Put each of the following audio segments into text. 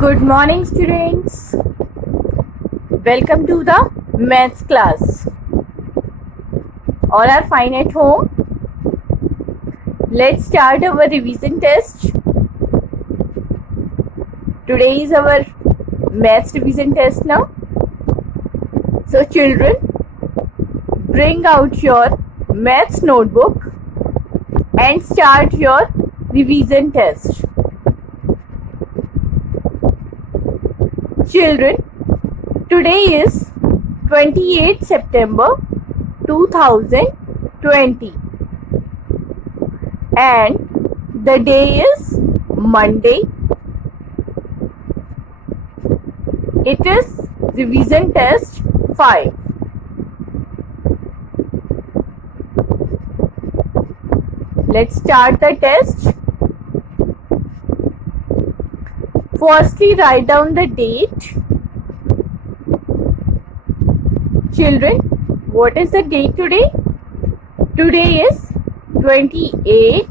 Good morning, students. Welcome to the maths class. All are fine at home? Let's start our revision test. Today is our maths revision test now. So children, bring out your maths notebook and start your revision test. Children, today is 28 September 2020 and the day is Monday. It is revision test 5. Let's start the test. Firstly, write down the date. Children, what is the date today? Today is 28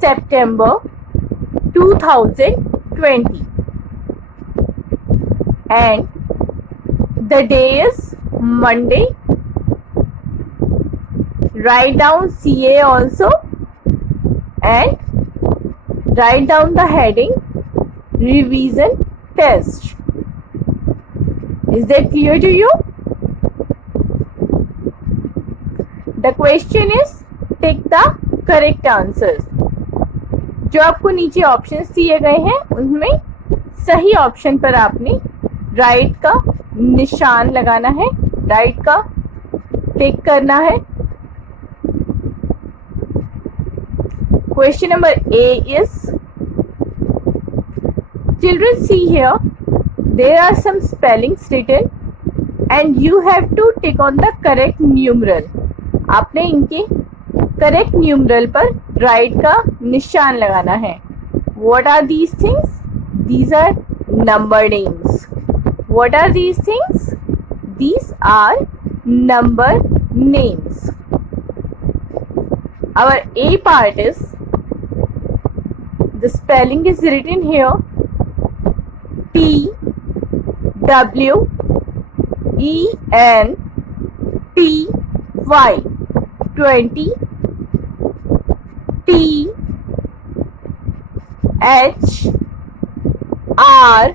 September 2020 and the day is Monday. Write down CA also and write down the heading revision test. Is that clear to you? The question is take the correct answers. जो आपको नीचे options दिए गए हैं उनमें सही option पर आपने राइट का निशान लगाना है, राइट का टिक करना है. Question number A is, children, see here, there are some spellings written and you have to tick on the correct numeral. आपने इनके करेक्ट न्यूमरल पर राइट का निशान लगाना है. What are these things? These are number names. What are these things? These are number names. Our A part is, the spelling is written here, T W E N T Y 20, T H R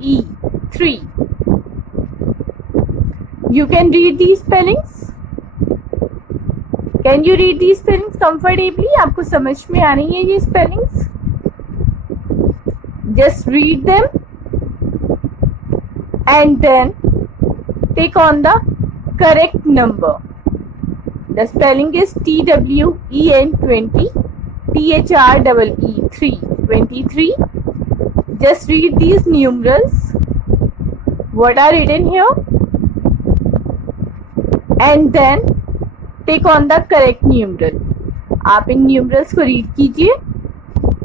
E 3. You can read these spellings. Can you read these spellings comfortably? आपको समझ में आ रही है ये spellings? Just read them and then take on the correct number. The spelling is TWEN 20, THREE 3, 23. Just read these numerals. What are written here? And then take on the correct numeral. आप इन numerals को read कीजिए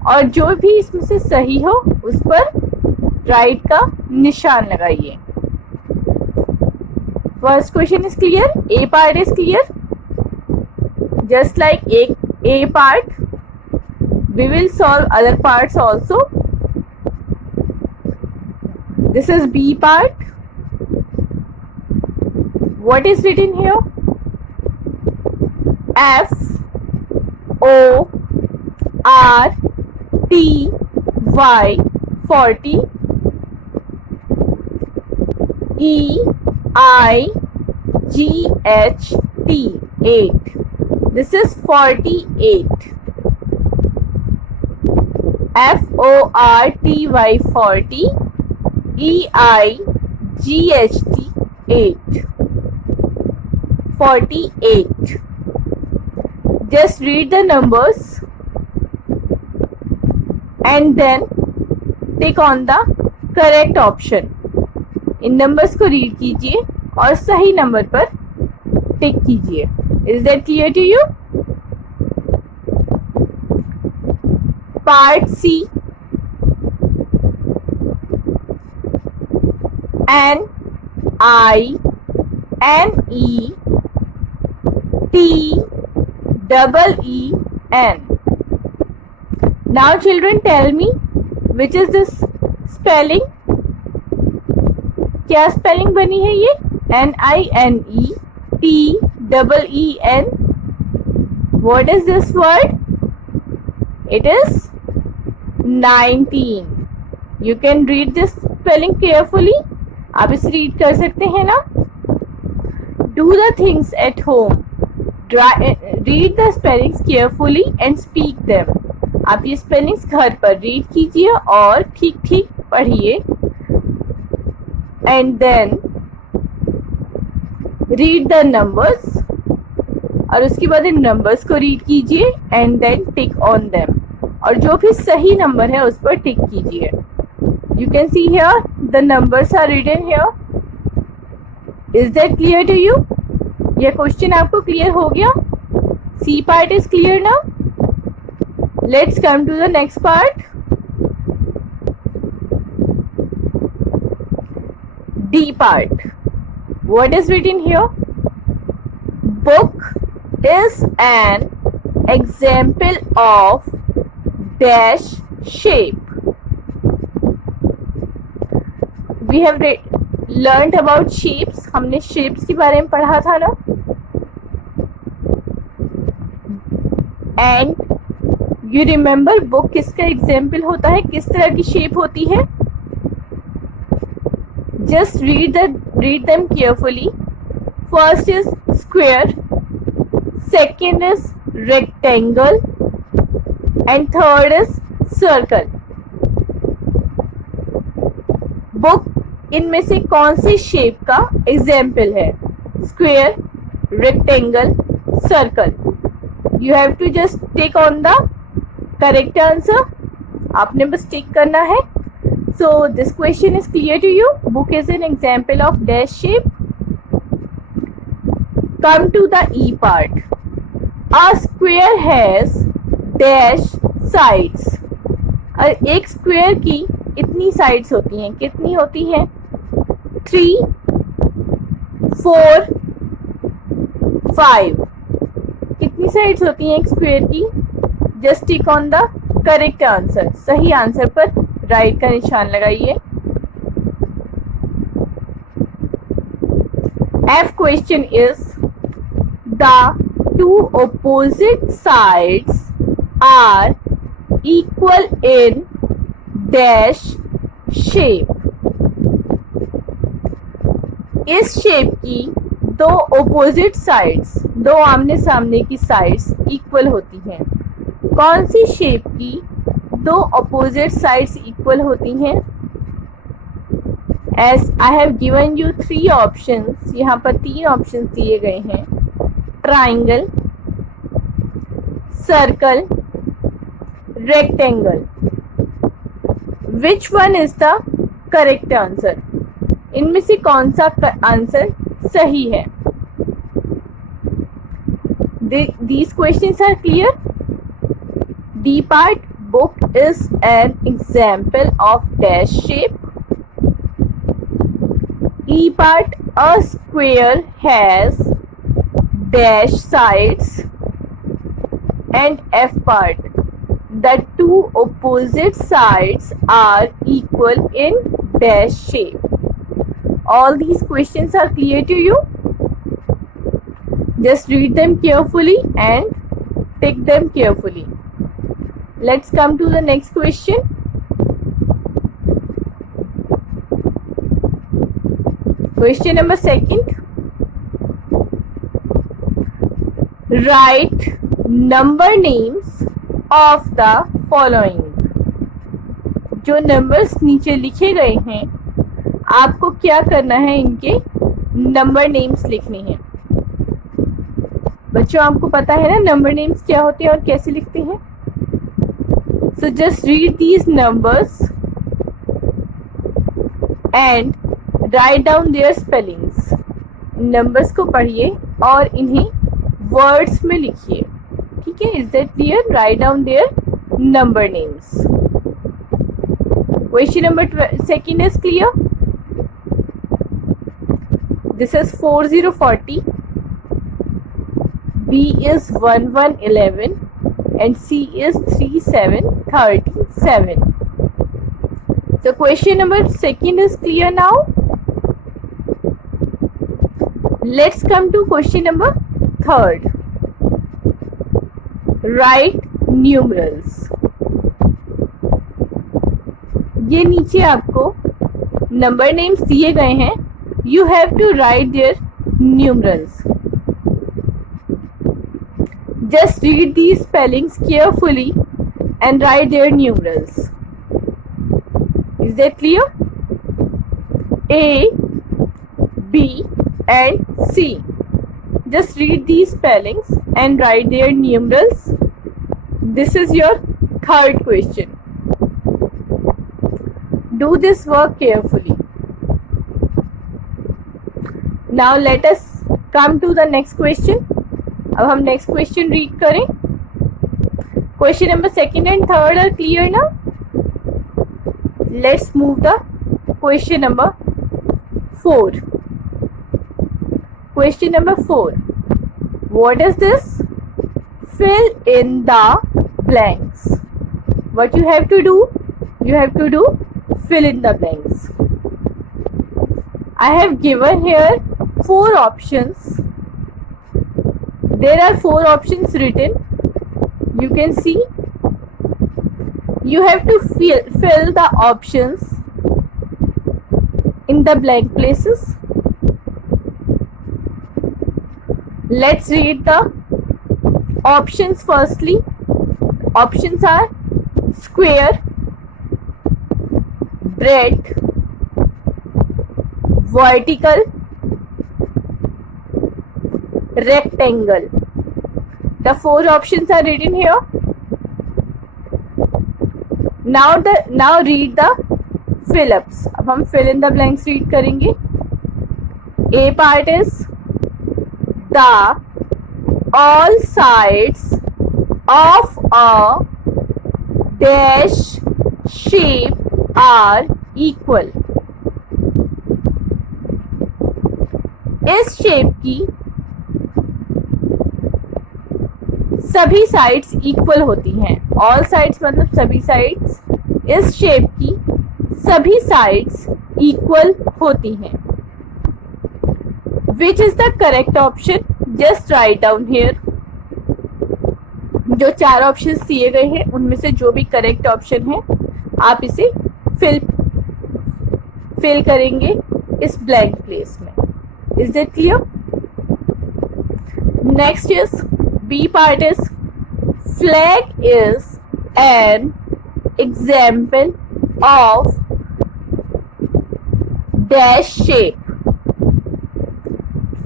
और जो भी इसमें से सही हो उस पर राइट का निशान लगाइए. First question is clear. A part is clear. Just like A part, we will solve other parts also. This is B part. What is written here? F O R T Y 40, E I G H T 8. This is 48. F O R T Y 40, E I G H T 8. 48. Just read the numbers and then tick on the correct option. In numbers को read कीजिए और सही number पर टिक कीजिए. Is that clear to you? Part C, N I N E T double E N. Now children, tell me which is this spelling? क्या spelling बनी है ये? NINETEEN. What is this word? It is 19. You can read this spelling carefully. आप इसे read कर सकते हैं ना? Do the things at home. Read the spellings carefully and speak them. आप ये स्पेलिंग्स घर पर रीड कीजिए और ठीक ठीक पढ़िए. And then read the numbers. और उसके बाद इन नंबर्स को रीड कीजिए and then tick on them. और जो भी सही नंबर है उस पर टिक कीजिए. You can see here the numbers are written here. Is that clear to you? यह क्वेश्चन आपको क्लियर हो गया? C part is clear now. Let's come to the next part. D part. What is written here? Book is an example of dash shape. We have learned about shapes. हमने shapes के बारे में पढ़ा था ना? And you remember book किसका example होता है? किस तरह की शेप होती है? Just read them carefully. First is square, second is rectangle, and third is circle. Book इनमें से कौन सी शेप का एग्जाम्पल है? Square, rectangle, circle. You have to just tick on the correct answer. आपने बस टिक करना है. So this question is clear to you. Book is an example of dash shape. Come to the E part. A square has dash sides. एक square की इतनी sides होती हैं. कितनी होती हैं? 3, 4, 5. कितनी साइड्स होती हैं एक स्क्वायर की? Just tick on the correct answer. सही आंसर पर राइट का निशान लगाइए. F question is the two opposite sides are equal in dash shape. इस शेप की दो ऑपोजिट साइड्स, दो आमने सामने की साइड्स इक्वल होती हैं. कौन सी शेप की दो ऑपोजिट साइड्स इक्वल होती हैं? As I have given you 3 options. यहाँ पर 3 ऑप्शंस दिए गए हैं. Triangle, circle, rectangle. Which one is the correct answer? इनमें से कौन सा आंसर सही है? These questions are clear. D part. Book is an example of dash shape. E part. A square has dash sides. And F part. The two opposite sides are equal in dash shape. All these questions are clear to you. Just read them carefully and tick them carefully. Let's come to the next question. Question number 2. Write number names of the following. जो numbers नीचे लिखे गए हैं, आपको क्या करना है? इनके नंबर नेम्स लिखने हैं. बच्चों, आपको पता है ना नंबर नेम्स क्या होते हैं और कैसे लिखते हैं? So just read these numbers and write down their spellings. Numbers को पढ़िए और इन्हें वर्ड्स में लिखिए. ठीक है? Is that clear? Write down their number names. Question number 2 is clear. This is 4040. B is 1111 and C is 3737. So question number second is clear now. Let's come to question number third. Write numerals. ये नीचे आपको number names दिए गए हैं. You have to write their numerals. Just read these spellings carefully and write their numerals. Is that clear? A, B and C. Just read these spellings and write their numerals. This is your third question. Do this work carefully. Now let us come to the next question. अब हम next question read करें. Question number second and third are clear now. Let's move the question number 4. Question number 4. What is this? Fill in the blanks. What you have to do? You have to do fill in the blanks. I have given here 4 options. There are 4 options written. You can see. You have to fill the options in the blank places. Let's read the options firstly. Options are square, bread, vertical, rectangle. The 4 options are written here. Now read the fill-ups. अब हम fill in the blanks read करेंगे. A part is the all sides of a dash shape are equal. इस shape की सभी sides equal होती हैं. All sides मतलब सभी साइड्स. इस शेप की सभी साइड्स इक्वल होती हैं. Which is the correct option? Just write down here. जो 4 ऑप्शंस दिए गए हैं उनमें से जो भी करेक्ट ऑप्शन है आप इसे फिल करेंगे इस ब्लैंक प्लेस में. Is that clear? Next is B part is flag is an example of dash shape.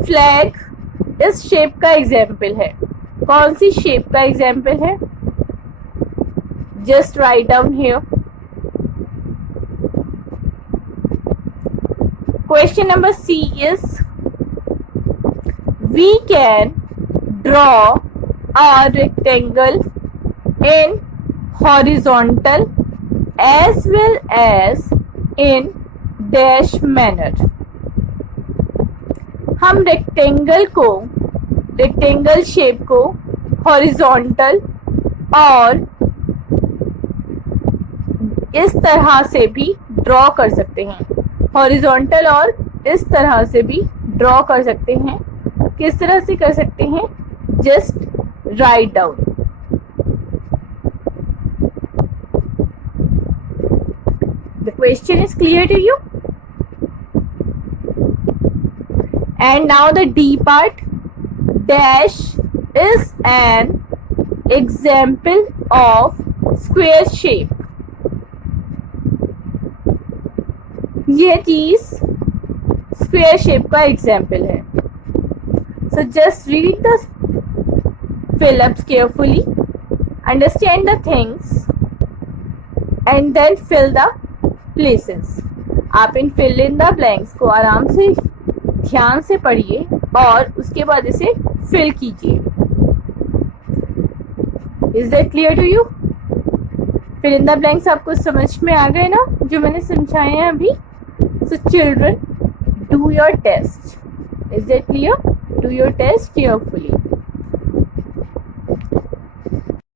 Flag इस shape का example है. कौन सी shape का example है? Just write down here. Question number C is we can draw a rectangle in horizontal as well as in dash manner. हम rectangle shape को horizontal और इस तरह से भी ड्रॉ कर सकते हैं. हॉरिजॉन्टल और इस तरह से भी ड्रॉ कर सकते हैं. किस तरह से कर सकते हैं? Just write down. The question is clear to you? And now the D part. Dash is an example of square shape. ये चीज स्क्वायर शेप का एग्जाम्पल है. So just read the fill-ups carefully, understand the things and then fill the places. आप इन fill in the blanks को आराम से ध्यान से पढ़िए और उसके बाद इसे fill कीजिए. Is that clear to you? fill in the blanks आपको समझ में आ गए ना जो मैंने समझाए हैं अभी? So children, do your test. Is that clear? Do your test carefully.